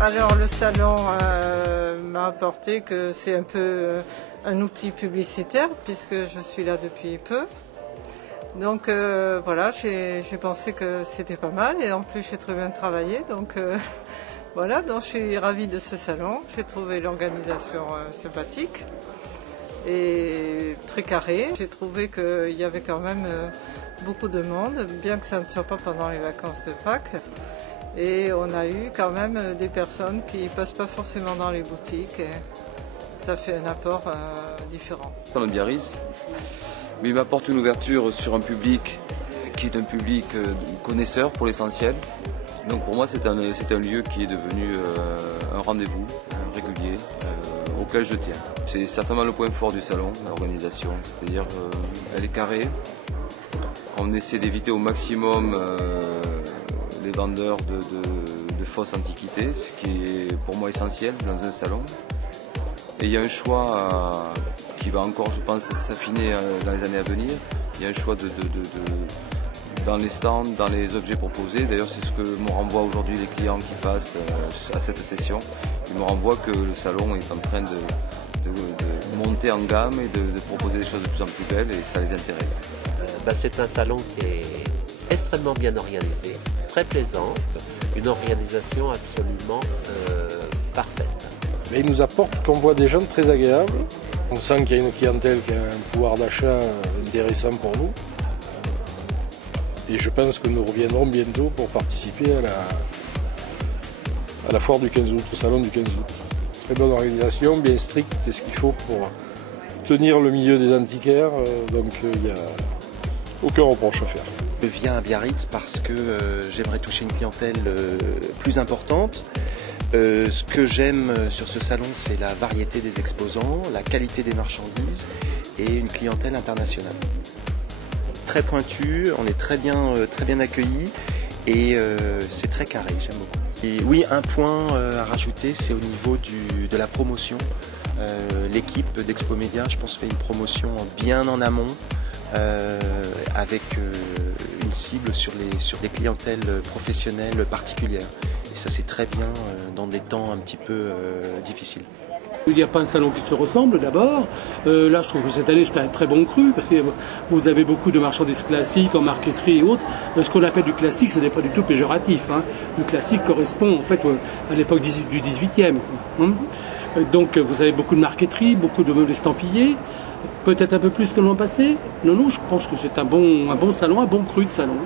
Alors le salon m'a apporté que c'est un peu un outil publicitaire puisque je suis là depuis peu. Donc voilà, j'ai pensé que c'était pas mal et en plus j'ai très bien travaillé. Donc voilà, donc je suis ravie de ce salon. J'ai trouvé l'organisation sympathique et très carrée. J'ai trouvé qu'il y avait quand même beaucoup de monde, bien que ça ne soit pas pendant les vacances de Pâques. Et on a eu quand même des personnes qui ne passent pas forcément dans les boutiques. Et ça fait un apport différent. Dans le Biarritz, mais il m'apporte une ouverture sur un public qui est un public connaisseur pour l'essentiel. Donc pour moi c'est un lieu qui est devenu un rendez-vous régulier auquel je tiens. C'est certainement le point fort du salon, l'organisation, c'est-à-dire elle est carrée. On essaie d'éviter au maximum les vendeurs de fausses antiquités, ce qui est pour moi essentiel dans un salon. Et il y a un choix qui va encore, je pense, s'affiner dans les années à venir. Il y a un choix dans les stands, dans les objets proposés. D'ailleurs, c'est ce que me renvoient aujourd'hui les clients qui passent à cette session. Ils me renvoient que le salon est en train de monter en gamme et de proposer des choses de plus en plus belles et ça les intéresse. C'est un salon qui est extrêmement bien organisé, très plaisante, une organisation absolument parfaite. Mais il nous apporte qu'on voit des gens très agréables. On sent qu'il y a une clientèle qui a un pouvoir d'achat intéressant pour nous. Et je pense que nous reviendrons bientôt pour participer à la foire du 15 août, au salon du 15 août. Très bonne organisation, bien stricte, c'est ce qu'il faut pour tenir le milieu des antiquaires. Donc il n'y a aucun reproche à faire. Je viens à Biarritz parce que j'aimerais toucher une clientèle plus importante. Ce que j'aime sur ce salon, c'est la variété des exposants, la qualité des marchandises et une clientèle internationale. Très pointu, on est très bien accueillis et c'est très carré, j'aime beaucoup. Et oui, un point à rajouter, c'est au niveau de la promotion. L'équipe d'Expo Média, je pense, fait une promotion bien en amont avec une cible sur des clientèles professionnelles particulières. Et ça, c'est très bien dans des temps un petit peu difficiles. Il n'y a pas un salon qui se ressemble d'abord. Là, je trouve que cette année, c'était un très bon cru, parce que vous avez beaucoup de marchandises classiques en marqueterie et autres. Ce qu'on appelle du classique, ce n'est pas du tout péjoratif. Le classique correspond en fait à l'époque du 18e. Donc, vous avez beaucoup de marqueterie, beaucoup de meubles estampillés, peut-être un peu plus que l'an passé. Non, je pense que c'est un bon salon, un bon cru de salon.